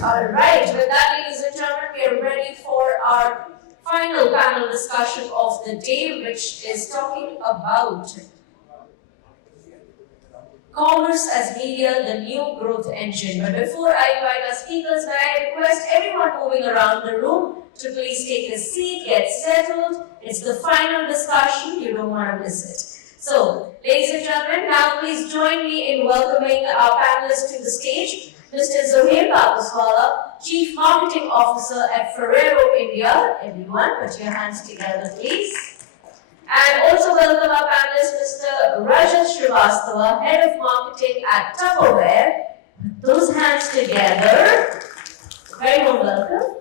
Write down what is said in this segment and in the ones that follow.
Alright, with that, ladies and gentlemen, we are ready for our final panel discussion of the day, which is talking about commerce as media, the new growth engine. But before I invite our speakers, may I request everyone moving around the room to please take a seat, get settled. It's the final discussion, you don't want to miss it. So, ladies and gentlemen, now please join me in welcoming our panelists to the stage. Mr. Zoher Kapuswala, Chief Marketing Officer at Ferrero, India. Everyone, put your hands together, please. And also welcome our panelist, Mr. Rajat Srivastava, Head of Marketing at Tupperware. Those hands together. Very warm welcome.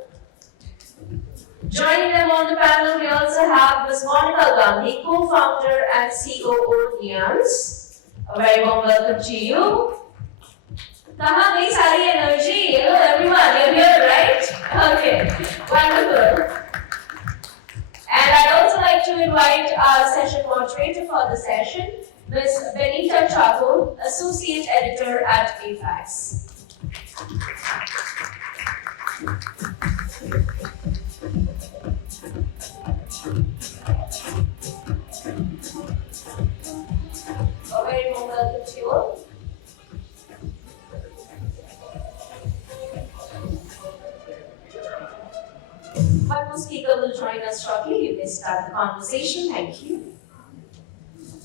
Joining them on the panel, we also have Ms. Gandhi, co-founder and COO Nians. A very warm welcome to you. Kaha gayi sari energy? Hello everyone, you're here, right? Okay, wonderful. And I'd also like to invite our session moderator for the session, Ms. Benita, Chacko, Associate Editor at afaqs. A very warm welcome to you all. One more speaker will join us shortly. You may start the conversation. Thank you.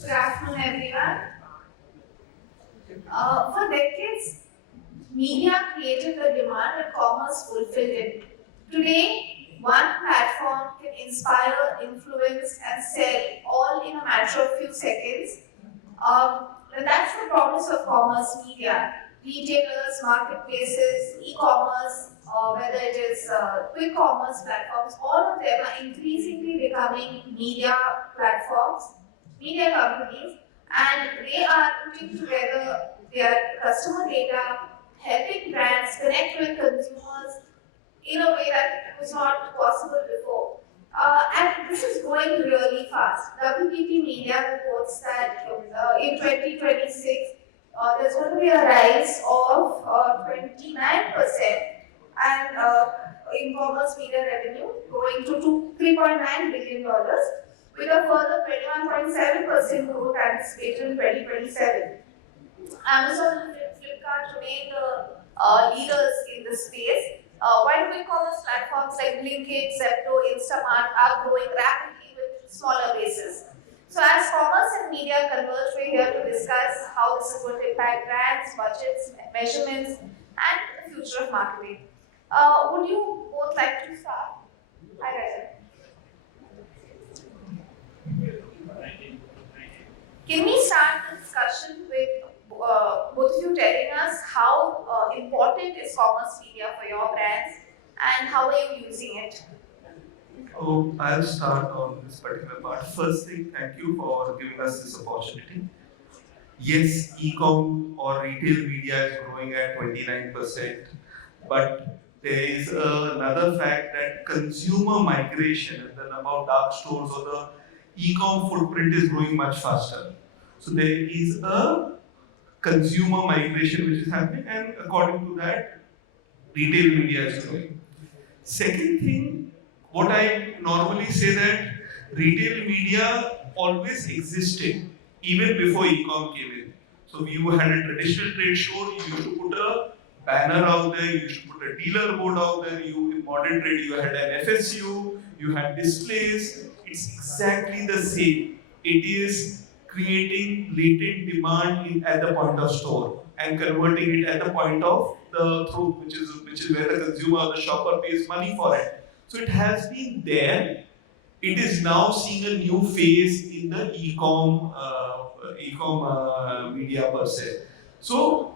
Good afternoon, everyone. For decades, media created the demand and commerce fulfilled it. Today, one platform can inspire, influence, and sell all in a matter of few seconds. And that's the promise of commerce media. Retailers, marketplaces, e-commerce, whether it is quick commerce platforms, all of them are increasingly becoming media platforms, media companies, and they are putting together their customer data, helping brands connect with consumers in a way that was not possible before. And this is going really fast. WPP Media reports that in 2026, there's going to be a rise of 29% and in commerce media revenue growing to $3.9 billion with a further 21.7% growth anticipated in 2027. Amazon and Flipkart remain the leaders in this space, while quick commerce platforms like Blinkit, Zepto, Instamart are growing rapidly with smaller bases. So as commerce and media converge, we're here to discuss how this is going to impact brands, budgets, measurements, and the future of marketing. Would you both like to start? Hi, Rajat. Can we start the discussion with both of you telling us how important is commerce media for your brands and how are you using it? Oh, I'll start on this particular part. First thing, thank you for giving us this opportunity. Yes, e-com or retail media is growing at 29%, but there is another fact that consumer migration and the number of dark stores or the e-com footprint is growing much faster. So there is a consumer migration which is happening, and according to that, retail media is growing. Second thing, what I normally say that retail media always existed even before e-com came in. So you had a traditional trade show, you used to put a banner out there, you used to put a dealer board out there, in modern trade you had an FSU, you had displays. It's exactly the same. It is creating latent demand at the point of store and converting it at the point of the throat, which is where the consumer or the shopper pays money for it. So it has been there. It is now seeing a new phase in the e-com media per se. So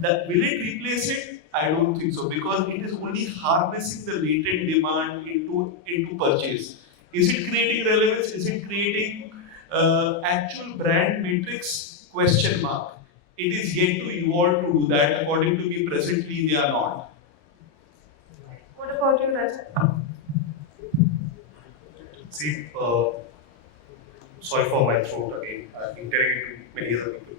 will it replace it? I don't think so, because it is only harnessing the latent demand into purchase. Is it creating relevance? Is it creating actual brand matrix? Question mark. It is yet to evolve to do that. According to me, presently they are not. What about you, Rajat? See, sorry for my throat again. I've been telling it to many other people.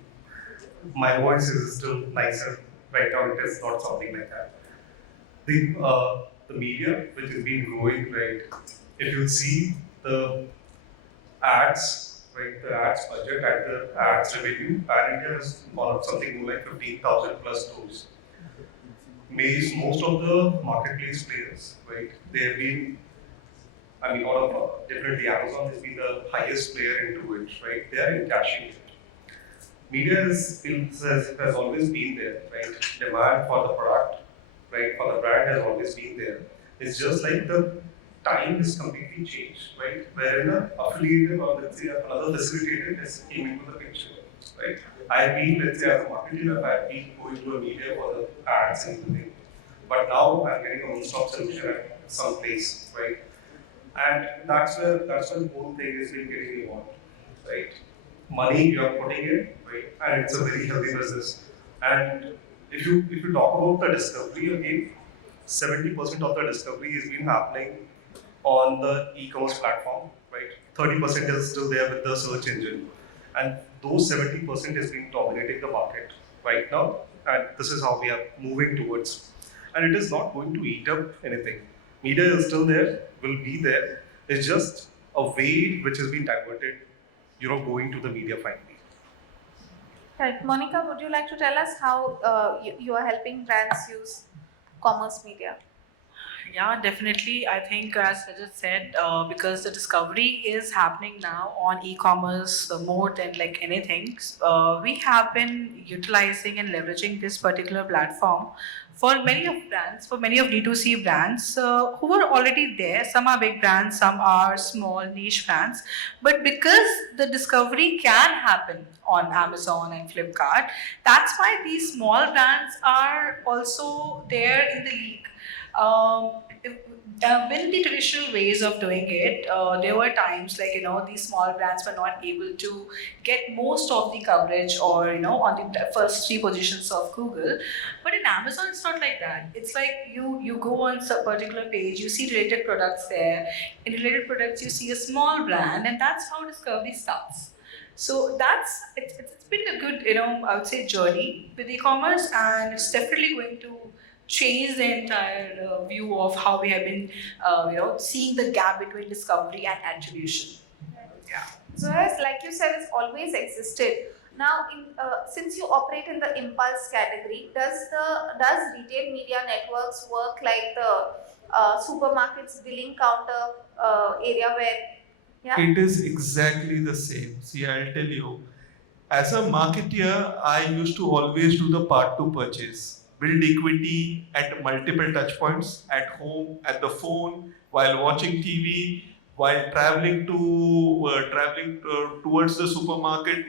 My voice is still nicer right now. It is not something like that. The media which has been growing, right? If you see the ads, right, the ads budget and the ads revenue, Pan India has gone up something more like 15,000 plus crores. Most of the marketplace players, right, they have been, I mean, all of definitely Amazon has been the highest player into it, right? They are encashing it. Media has always been there, right? Demand for the product, right, for the brand has always been there. It's just like the time has completely changed, right? Wherein an affiliated or let's say another facilitator has came into the picture, right? I've been, let's say, as a marketer, I've been going to a media for the ads and everything. But now I'm getting a one-stop solution at some place, right? And that's where the whole thing is been getting involved, right? Money you are putting in, right? And it's a very healthy business. And if you talk about the discovery again, 70% of the discovery has been happening on the e-commerce platform, right? 30% is still there with the search engine. And those 70% has been dominating the market right now. And this is how we are moving towards. And it is not going to eat up anything. Media is still there, will be there. It's just a way which has been diverted, going to the media finally. Right. Monica, would you like to tell us how you are helping brands use commerce media? Yeah, definitely. I think, as Rajat said, because the discovery is happening now on e-commerce more than like anything, we have been utilizing and leveraging this particular platform for many of brands, for many of D2C brands who are already there. Some are big brands, some are small niche brands. But because the discovery can happen on Amazon and Flipkart, that's why these small brands are also there in the league. Um, in the traditional ways of doing it, there were times like these small brands were not able to get most of the coverage or on the first three positions of Google. But in Amazon, it's not like that. It's like you go on some particular page, you see related products there. In related products, you see a small brand, and that's how discovery starts. So it's been a good I would say journey with e-commerce, and it's definitely going to change the entire view of how we have been, seeing the gap between discovery and attribution. Yeah. Zoher, like you said, it's always existed. Now, since you operate in the impulse category, does retail media networks work like the supermarkets billing counter area where? Yeah. It is exactly the same. See, I'll tell you. As a marketer, I used to always do the part to purchase, build equity at multiple touch points at home, at the phone, while watching TV, while traveling towards the supermarket,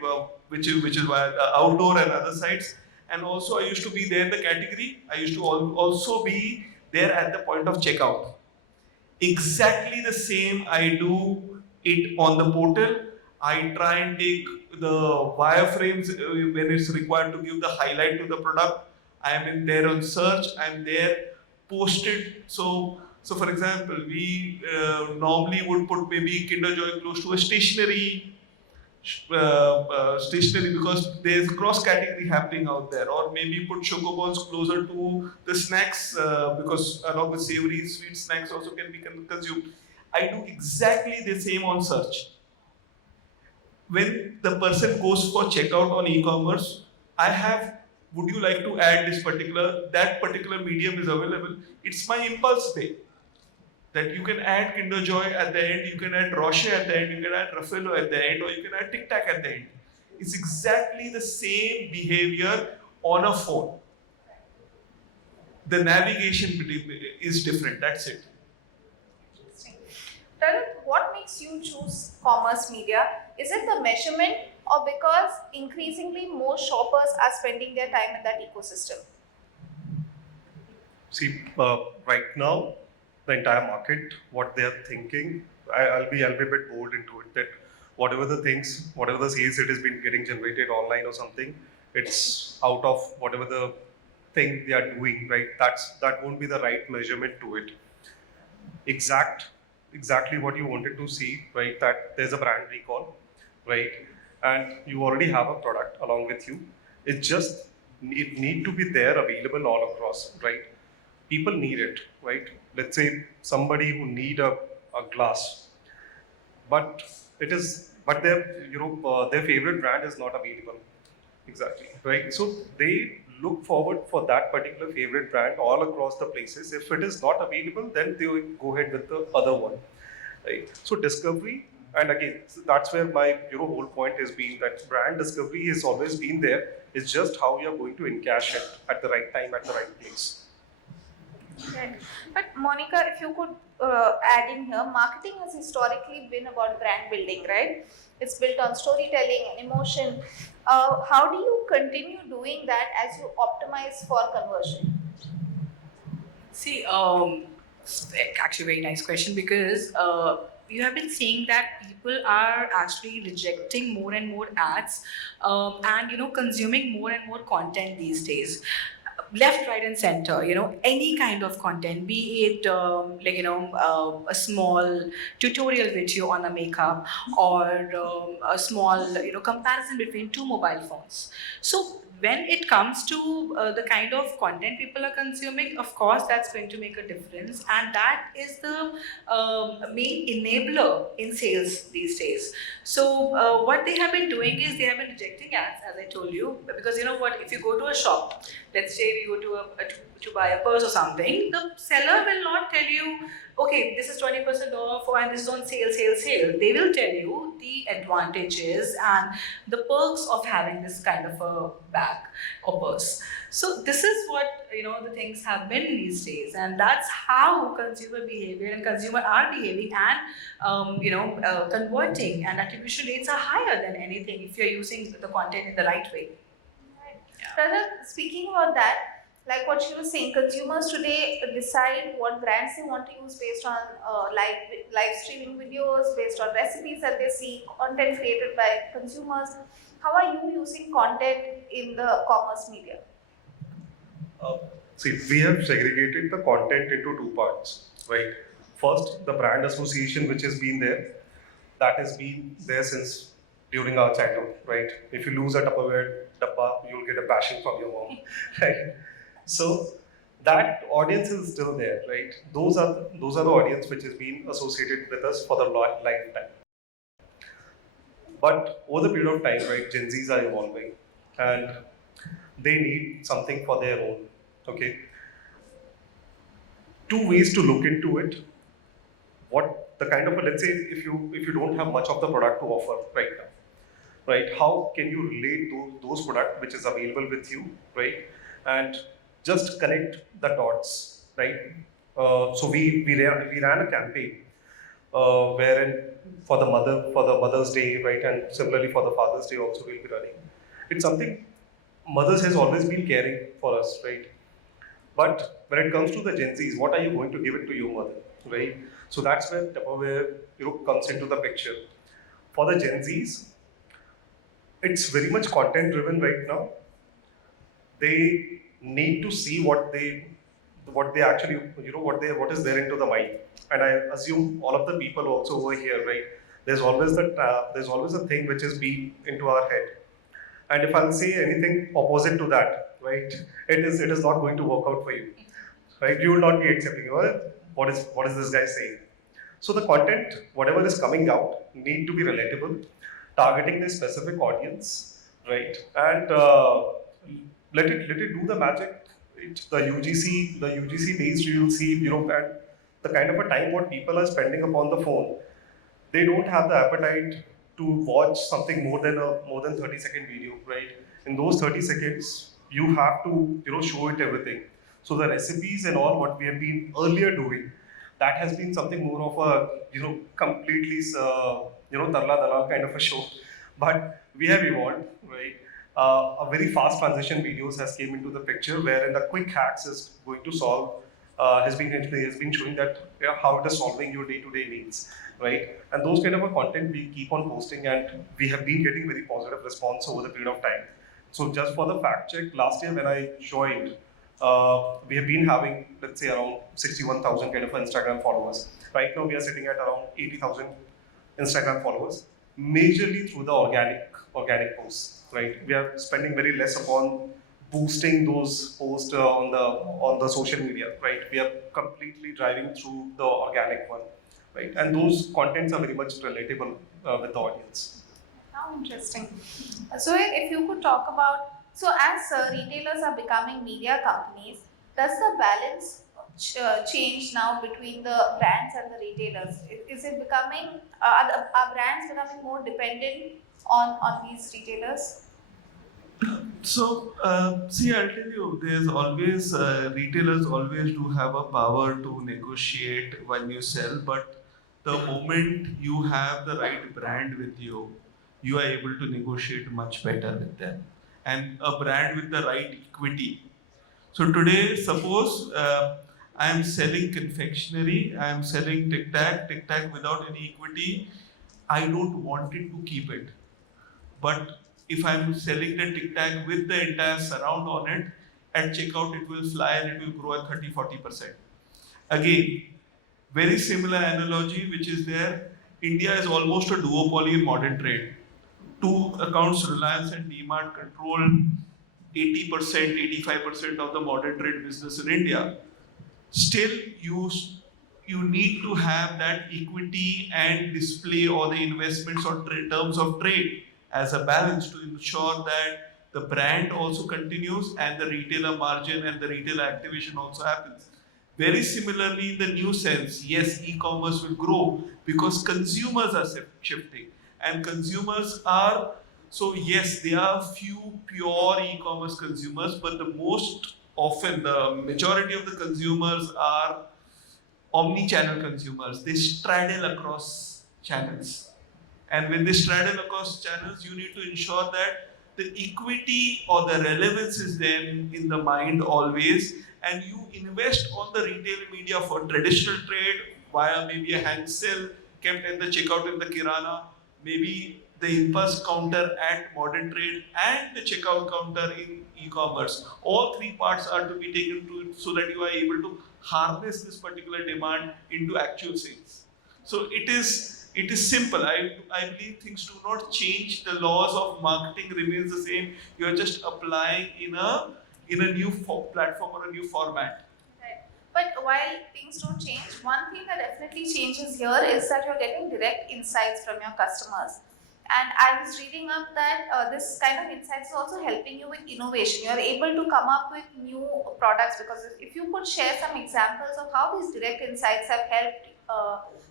which is via the outdoor and other sites. And also, I used to be there in the category. I used to also be there at the point of checkout. Exactly the same I do it on the portal. I try and take the wireframes when it's required to give the highlight to the product. I am in there on search. I'm there posted. So for example, we normally would put maybe Kinder Joy close to a stationery because there's cross category happening out there, or maybe put chocobons closer to the snacks because along with savory sweet snacks also can be consumed. I do exactly the same on search. When the person goes for checkout on e-commerce, I have, would you like to add that particular medium is available. It's my impulse pay. That you can add Kinder Joy at the end, you can add Roche at the end, you can add Raffaello at the end, or you can add Tic Tac at the end. It's exactly the same behavior on a phone. The navigation is different, that's it. Rajat, what makes you choose commerce media? Is it the measurement or because increasingly more shoppers are spending their time in that ecosystem? See, right now, the entire market, what they are thinking, I'll be a bit bold into it that whatever the sales it has been getting generated online or something, it's out of whatever the thing they are doing, right? That won't be the right measurement to it. Exactly what you wanted to see, right? That there's a brand recall, right? And you already have a product along with you. It just need to be there available all across, right? people need it, right? Let's say somebody who need a glass, but their favorite brand is not available. Exactly, right? So they look forward for that particular favorite brand all across the places. If it is not available, then they will go ahead with the other one, right? So discovery, and again, so that's where my whole point has been that brand discovery has always been there. It's just how you are going to encash it at the right time, at the right place. Right. But Monica, if you could add in here, marketing has historically been about brand building, right? It's built on storytelling and emotion. How do you continue doing that as you optimize for conversion? See, it's actually a very nice question because you have been seeing that people are actually rejecting more and more ads, and consuming more and more content these days, left, right, and center. Any kind of content, be it a small tutorial video on a makeup, or a small comparison between two mobile phones. So when it comes to the kind of content people are consuming, of course that's going to make a difference, and that is the main enabler in sales these days. So what they have been doing is they have been rejecting ads, as I told you, because you know what, if you go to a shop, let's say we go to to buy a purse or something, the seller will not tell you, okay, this is 20% off and this is on sale. They will tell you the advantages and the perks of having this kind of a bag or purse. So this is what the things have been these days, and that's how consumer behavior and consumer are behaving, and converting, and attribution rates are higher than anything if you're using the content in the right way. Rajat, speaking about that, like what she was saying, consumers today decide what brands they want to use based on live streaming videos, based on recipes that they see, content created by consumers. How are you using content in the commerce media? See, we have segregated the content into two parts, right? First, the brand association, which has been there, that has been there since during our childhood, right? If you lose a Tupperware dabba, you'll get a bashing from your mom, right? So that audience is still there, right? Those are the audience which has been associated with us for the lifetime. But over the period of time, right, Gen Zs are evolving, and they need something for their own. Okay. Two ways to look into it. What the kind of let's say if you don't have much of the product to offer right now, right? How can you relate those products which is available with you, right? And just connect the dots, right? So we ran a campaign wherein for the Mother's Day, right, and similarly for the Father's Day also we'll be running. It's something mothers has always been caring for us, right? But when it comes to the Gen Zs, what are you going to give it to your mother, right? So that's where Tupperware comes into the picture. For the Gen Zs, it's very much content driven right now. They need to see what they actually what is there into the mind. And I assume all of the people also over here, right? There's always a thing which is being into our head. And if I'll say anything opposite to that, right, it is not going to work out for you, right? You will not be accepting, well, what is this guy saying? So the content, whatever is coming out, need to be relatable, targeting the specific audience, right? And let it do the magic. The UGC days, you will see, and the kind of a time what people are spending upon the phone, they don't have the appetite to watch something more than 30-second video, right? In those 30 seconds, you have to show it everything. So the recipes and all what we have been earlier doing, that has been something more of a completely tarla dalal kind of a show. But we have evolved, right? A very fast transition videos has came into the picture, wherein the quick hacks is going to solve has been showing that how it is solving your day-to-day needs, right? And those kind of a content we keep on posting, and we have been getting very positive response over the period of time. So just for the fact check, last year when I joined, we have been having, let's say, around 61,000 kind of Instagram followers. Right now we are sitting at around 80,000 Instagram followers, majorly through the organic posts, right? We are spending very less upon boosting those posts on the social media, right? We are completely driving through the organic one, right? And those contents are very much relatable with the audience. How interesting. So, if you could talk about, so as retailers are becoming media companies, does the balance change now between the brands and the retailers? Is it becoming, are brands becoming more dependent on these retailers? So, see, I'll tell you, there's always, retailers always do have a power to negotiate when you sell, but the moment you have the right brand with you, you are able to negotiate much better with them. And a brand with the right equity. So, today, suppose I am selling confectionery, I am selling Tic Tac without any equity, I don't want it to keep it. But if I'm selling the Tic Tac with the entire surround on it, at checkout it will fly and it will grow at 30-40%. Again, very similar analogy which is there. India is almost a duopoly in modern trade. Two accounts, Reliance and DMart, control 80%, 85% of the modern trade business in India. Still, you need to have that equity and display or the investments on terms of trade as a balance to ensure that the brand also continues and the retailer margin and the retailer activation also happens. Very similarly, in the new sense, yes, e-commerce will grow because consumers are shifting and consumers are, so yes, there are few pure e-commerce consumers, but the most often the majority of the consumers are omni-channel consumers. They straddle across channels. And when they straddle across channels, you need to ensure that the equity or the relevance is there in the mind always, and you invest on the retail media for traditional trade via maybe a hand sell kept in the checkout in the kirana, maybe the impulse counter at modern trade and the checkout counter in e-commerce. All three parts are to be taken to it so that you are able to harness this particular demand into actual sales. So it is simple. I believe things do not change. The laws of marketing remains the same. You are just applying in a new platform or a new format. Right. But while things don't change, one thing that definitely changes here is that you're getting direct insights from your customers. And I was reading up that this kind of insights is also helping you with innovation. You're able to come up with new products because if you could share some examples of how these direct insights have helped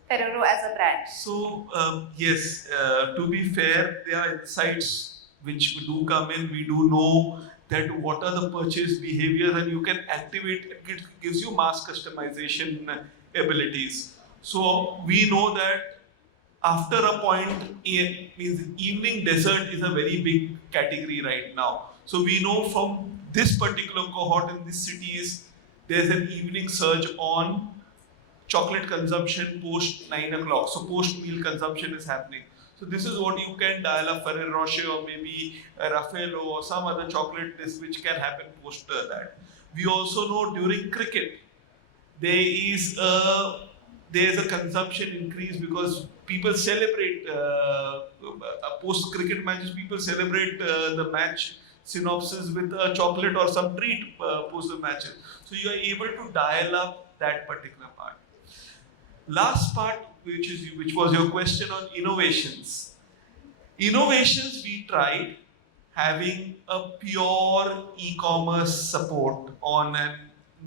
Ferrero as a brand. So yes, to be fair, there are insights which do come in. We do know that what are the purchase behaviors, and you can activate. It gives you mass customization abilities. So we know that after a point, means evening dessert is a very big category right now. So we know from this particular cohort in these cities, there's an evening surge on chocolate consumption post 9 o'clock. So post meal consumption is happening. So this is what you can dial up Ferrero Rocher or maybe Raffaello or some other chocolate dish which can happen post that. We also know during cricket there is a consumption increase because people celebrate post cricket matches. People celebrate the match synopsis with a chocolate or some treat post the matches. So you are able to dial up that particular part. Last part, which was your question on innovations. Innovations we tried having a pure e-commerce support on and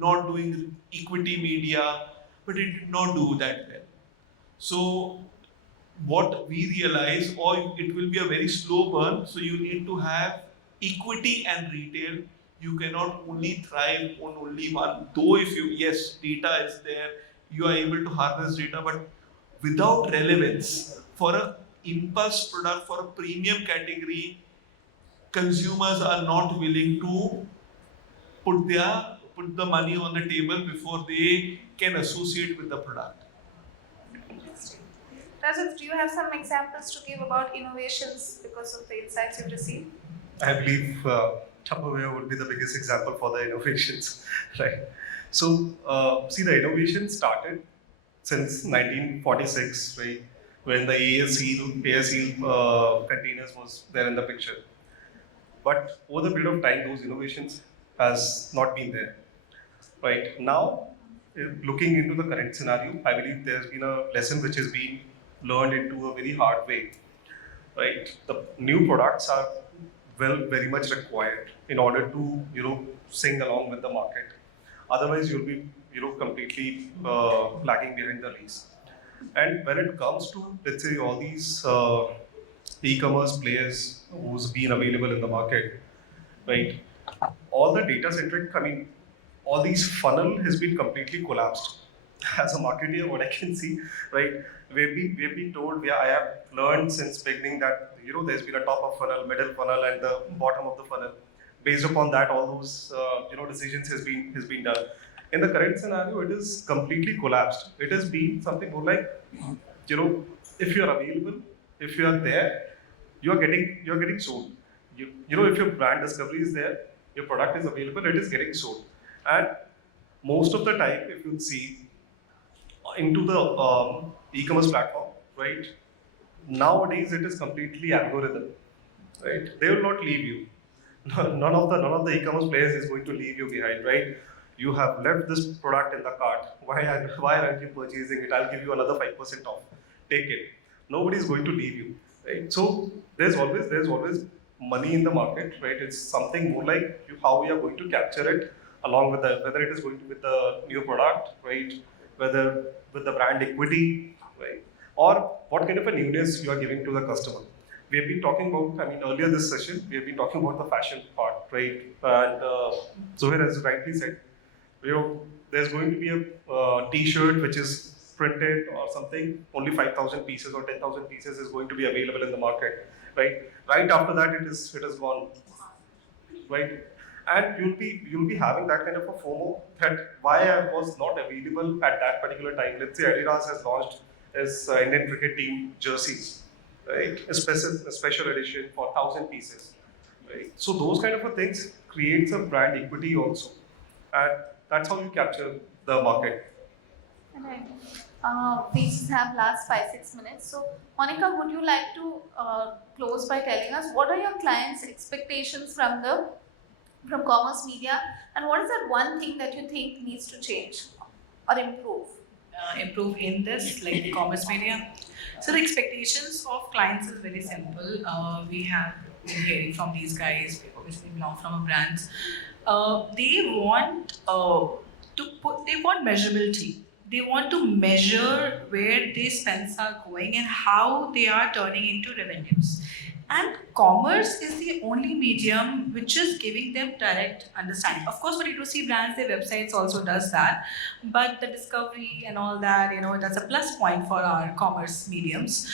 not doing equity media, but it did not do that well. So what we realized, or it will be a very slow burn, so you need to have equity and retail. You cannot only thrive on only one. Though if you, yes, data is there, you are able to harness data, but without relevance for an impulse product, for a premium category, consumers are not willing to put the money on the table before they can associate with the product. Interesting. Rajat, do you have some examples to give about innovations because of the insights you've received? I believe Tupperware would be the biggest example for the innovations, right? So, see, the innovation started since 1946, right? When the AS containers was there in the picture. But over the period of time, those innovations has not been there. Right now, looking into the current scenario, I believe there's been a lesson which has been learned into a very hard way. Right, the new products are very much required in order to sing along with the market. Otherwise, you'll be completely lagging behind the race. And when it comes to, let's say, all these e-commerce players who's been available in the market, right? All the data centric, I mean, all these funnel has been completely collapsed. As a marketer, what I can see, right? We've been told, I have learned since beginning that there's been a top of funnel, middle funnel, and the bottom of the funnel. Based upon that, all those decisions has been done. In the current scenario, it is completely collapsed. It has been something more like, if you are available, if you are there, you're getting sold. If your brand discovery is there, your product is available, it is getting sold. And most of the time, if you see into the e-commerce platform, right? Nowadays, it is completely algorithm, right? They will not leave you. None of the e-commerce players is going to leave you behind, right? You have left this product in the cart. Why aren't you purchasing it? I'll give you another 5% off. Take it. Nobody is going to leave you, right? So there's always money in the market, right? It's something more like how we are going to capture it along with whether it is going to be the new product, right? Whether with the brand equity, right? Or what kind of a newness you are giving to the customer. We have been talking about, earlier this session, we have been talking about the fashion part, right? And Zoher has rightly said, there's going to be a t-shirt which is printed or something, only 5,000 pieces or 10,000 pieces is going to be available in the market, right? Right after that, it is gone, right? And you'll be having that kind of a FOMO that why I was not available at that particular time. Let's say Adidas has launched his Indian cricket team jerseys, right? A special edition for 1,000 pieces, right? So those kind of things creates a brand equity also, and that's how you capture the market. Right. We just have last 5-6 minutes. So, Monica, would you like to close by telling us what are your clients' expectations from commerce media, and what is that one thing that you think needs to change or improve? Improve in this, like commerce media. So the expectations of clients is very simple. We have been hearing from these guys, we obviously belong from brands. They want they want measurability. They want to measure where their spends are going and how they are turning into revenues. And commerce is the only medium which is giving them direct understanding. Of course, for D2C brands, their websites also does that, but the discovery and all that, that's a plus point for our commerce mediums.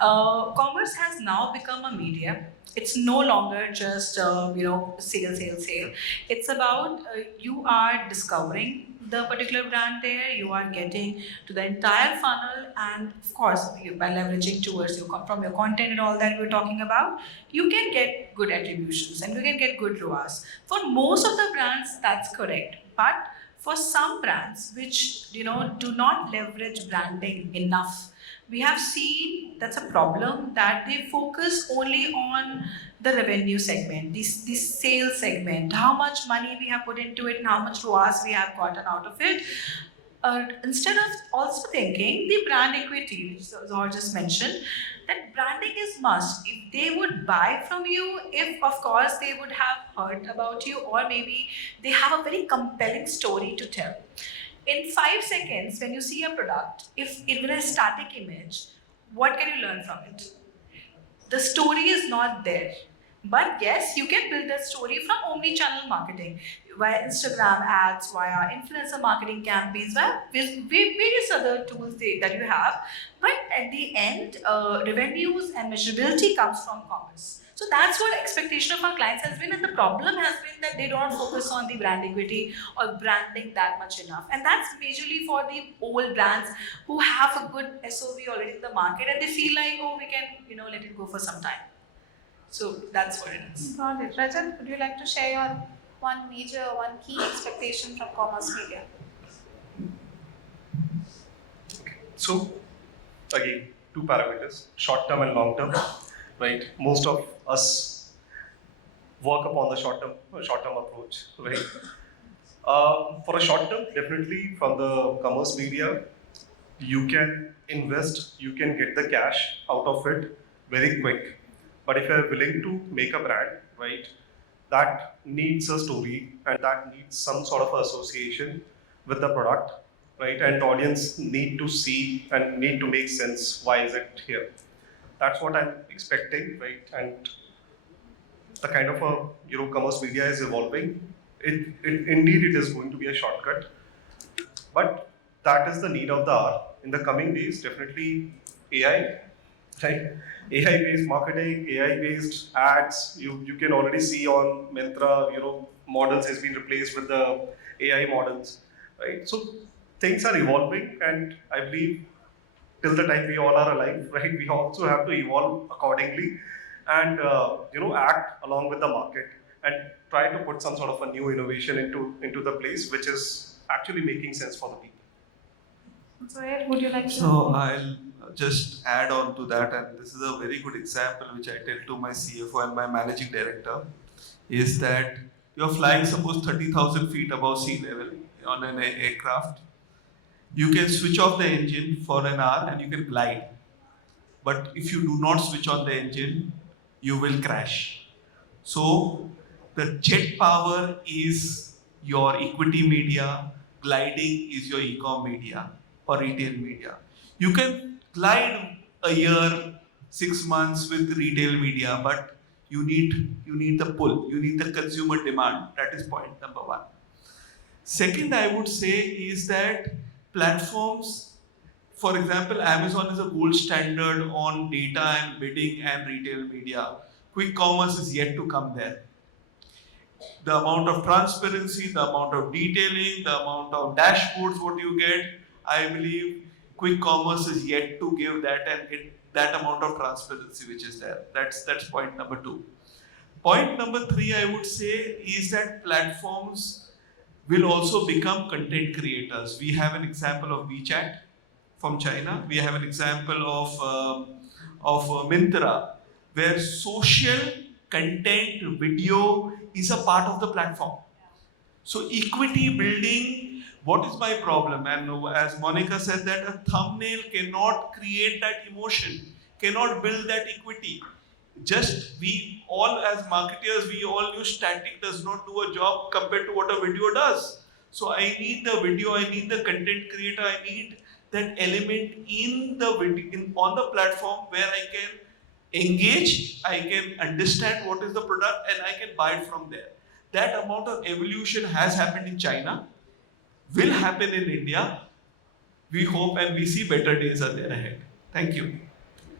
Commerce has now become a medium. It's no longer just sale. It's about you are discovering the particular brand there, you are getting to the entire funnel, and of course by leveraging towards from your content and all that we're talking about, you can get good attributions and you can get good ROAS. For most of the brands, that's correct, but for some brands which do not leverage branding enough, we have seen that's a problem, that they focus only on the revenue segment, this sales segment, how much money we have put into it and how much ROAS we have gotten out of it. Instead of also thinking the brand equity, which Zoher just mentioned, that branding is must. If they would buy from you, if of course they would have heard about you, or maybe they have a very compelling story to tell. In 5 seconds, when you see a product, if it is a static image, what can you learn from it? The story is not there. But yes, you can build that story from omni-channel marketing, via Instagram ads, via influencer marketing campaigns, via various other tools that you have. But at the end, revenues and measurability comes from commerce. So that's what expectation of our clients has been, and the problem has been that they don't focus on the brand equity or branding that much enough. And that's majorly for the old brands who have a good SOV already in the market, and they feel like, oh, we can let it go for some time. So that's what it is. Got it. Rajat, would you like to share your one key expectation from commerce media? Okay. So again, 2 parameters, short term and long term, right? Most of us work upon the short-term approach, right? For a short term, definitely from the commerce media, you can invest, you can get the cash out of it very quick. But if you are willing to make a brand, right, that needs a story and that needs some sort of association with the product, right? And the audience need to see and need to make sense. Why is it here? That's what I'm expecting, right? And the kind of a commerce media is evolving. Indeed it is going to be a shortcut, but that is the need of the hour. In the coming days, definitely AI, right? AI-based marketing, AI-based ads. You can already see on Myntra, models has been replaced with the AI models, right? So things are evolving, and I believe till the time we all are alive, right? We also have to evolve accordingly, and act along with the market and try to put some sort of a new innovation into the place which is actually making sense for the people. Zoher, would you like to? So I'll just add on to that, and this is a very good example which I tell to my CFO and my managing director, is that you're flying suppose 30,000 feet above sea level on an aircraft. You can switch off the engine for an hour and you can glide. But if you do not switch on the engine, you will crash. So the jet power is your equity media, gliding is your e-com media or retail media. You can glide a year, 6 months with retail media, but you need the pull, you need the consumer demand. That is point number one. Second, I would say is that platforms, for example, Amazon is a gold standard on data and bidding and retail media. Quick commerce is yet to come there. The amount of transparency, the amount of detailing, the amount of dashboards what you get, I believe quick commerce is yet to give that and get that amount of transparency which is there. That's point number two. Point number three, I would say, is that platforms will also become content creators. We have an example of WeChat from China. We have an example of Myntra, where social content video is a part of the platform. So equity building, what is my problem? And as Monica said, that a thumbnail cannot create that emotion, cannot build that equity. Just we all as marketers, we all knew static does not do a job compared to what a video does. So I need the video, I need the content creator, I need that element in the video, on the platform where I can engage, I can understand what is the product and I can buy it from there. That amount of evolution has happened in China, will happen in India. We hope and we see better days are there ahead. Thank you.